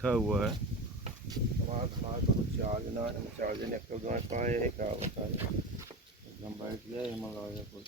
लिखा हुआ है चार्ज ने क्या होता है एकदम बैठ गया हिमालय कुछ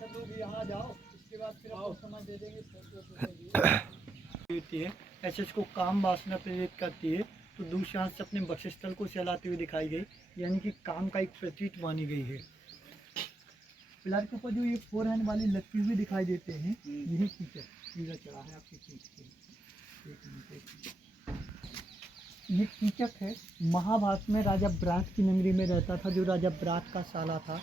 सब लोग यहाँ जाओ, इसके बाद फिर आपको समझ दे देंगे। ऐसे इसको काम वासना प्रेरित करती है, तो दूसरे हाथ से अपने वक्षस्थल को चलाते हुए दिखाई गई, यानी कि काम का एक प्रतीक मानी गई है। पिलर के ऊपर जो ये 4 हैंड वाली लटकी हुई दिखाई देते हैं, यही कीचक चढ़ा है आपकी चीज के। ये कीचक है, महाभारत में राजा ब्रात की नगरी में रहता था, जो राजा ब्रात का साला था।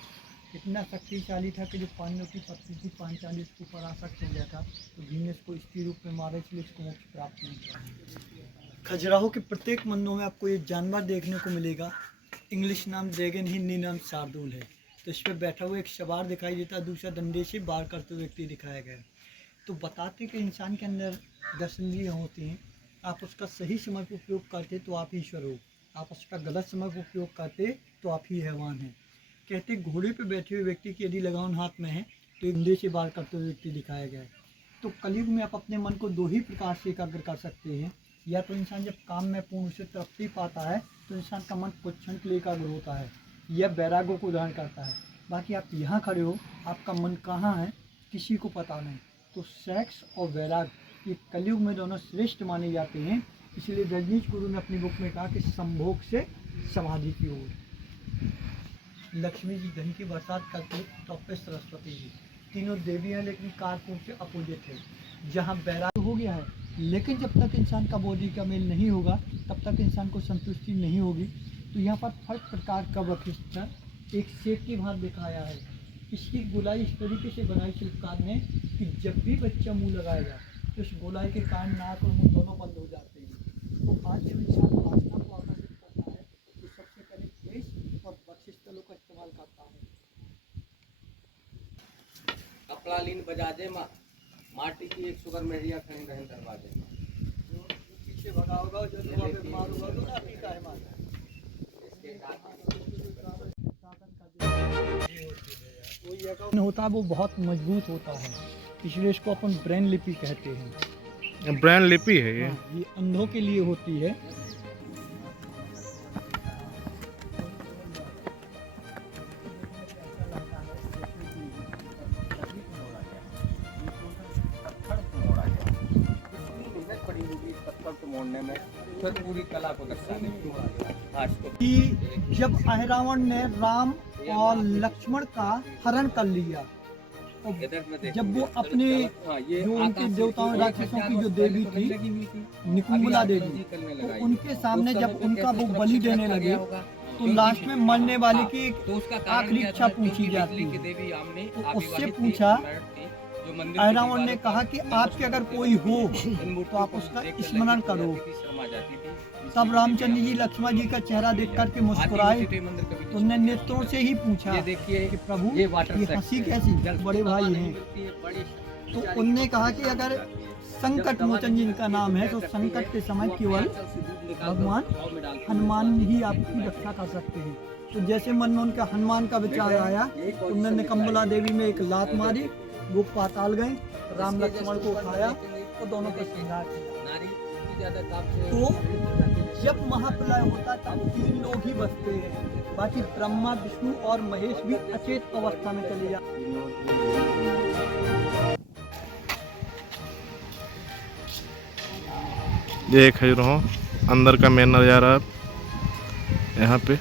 इतना शक्तिशाली था कि जो पांडवों की पत्नी थी पांचाली इसके ऊपर आसक्त हो गया था, तो भीम इसको स्त्री रूप में मारा, इसलिए इसको मोक्ष प्राप्त नहीं किया। खजुराहो के प्रत्येक मंदिरों में आपको ये जानवर देखने को मिलेगा। इंग्लिश नाम ड्रैगन, हिंदी नाम शार्दूल है। तो इस पर बैठा हुआ एक सवार दिखाई देता, दूसरा डंडे से वार करते हुए व्यक्ति दिखाया गया। तो बताते कि इंसान के अंदर 10 इंद्रियाँ होती हैं, आप उसका सही समय पर उपयोग करते तो आप ईश्वर हो, आप उसका गलत समय पर उपयोग करते तो आप ही हैवान हैं। कहते घोड़े पे बैठे हुए व्यक्ति की यदि लगाम हाथ में है तो एक डंडे से वार करते हुए व्यक्ति दिखाया गया है। तो कलयुग में आप अपने मन को 2 ही प्रकार से एकाग्र कर सकते हैं। या तो इंसान जब काम में पूर्ण से तृप्ति पाता है तो इंसान का मन कुछ क्षण के लिए एकाग्र होता है, यह वैराग्य को धारण करता है। बाकी आप यहाँ खड़े हो, आपका मन कहाँ है किसी को पता नहीं। तो सेक्स और वैराग्य ये कलयुग में दोनों श्रेष्ठ माने जाते हैं। इसलिए रजनीश गुरु ने अपनी बुक में कहा कि संभोग से समाधि की ओर। लक्ष्मी जी धन की बरसात करते, टॉप पे सरस्वती जी, तीनों देवियाँ लेकिन कारकों से अपोजिट है। जहाँ वैराग्य हो गया है, लेकिन जब तक इंसान का बॉडी का मेल नहीं होगा तब तक इंसान को संतुष्टि नहीं होगी। तो यहाँ पर हर प्रकार का वशिष्ठ एक सेब की भांति दिखाया है। इसकी गोलाई इस तरीके से बनाई शिल्पकार ने कि जब भी बच्चा मुँह लगाएगा तो इस गोलाई के कारण नाक और मुँह दोनों बंद हो जाते हैं। तो आज जब इंसान वासना को आकर्षित करता है तो सबसे पहले केश और वक्षस्थलों का इस्तेमाल करता है। कपड़ा लीन बजा दे, माटी की एक शुगर मेहरिया कहीं रहन करवा दे। जो पीछे भगा होगा जो वहाँ पे मार होगा तो ना पीता है मार। होता है वो बहुत मजबूत होता है, इसलिए इसको अपन ब्रेन लिपि कहते हैं। ब्रेन लिपि है ये। ये अंधों के लिए होती है। मोड़ने में फिर पूरी कला को दर्शाने कि जब अहिरावण ने राम और लक्ष्मण का हरण कर लिया, जब वो अपने जो उनके देवताओं राक्षसों की जो देवी थी निकुंबला देवी, तो उनके सामने जब उनका वो बलि देने लगे तो लास्ट में मरने वाले की आखिरी इच्छा पूछी जाती है। तो उससे पूछा, अहिरावण ने कहा कि आपके अगर कोई हो तो आप उसका स्मरण करो। तब रामचंद्र जी लक्ष्मण जी का चेहरा देख करके मुस्कुराए, तो उन्होंने नेत्रों से ही पूछा कि प्रभु ये हंसी कैसी, बड़े भाई हैं। तो उनने कहा कि अगर संकट मोचन जिनका नाम है तो संकट के समय केवल भगवान हनुमान ही आपकी रक्षा कर सकते हैं। तो जैसे मन में उनका हनुमान का विचार आया तो उन्होंने निकुंबला देवी में एक लात मारी, वो पाताल गए, राम लक्ष्मण को उठाया तो दोनों को श्रृंगार किया। तो जब महाप्रलय होता है तब 3 लोग ही बचते हैं, बाकी ब्रह्मा विष्णु और महेश भी अचेत अवस्था में चले जाते हैं। देख रहा हूँ अंदर का मेन नज़ारा यहाँ पे।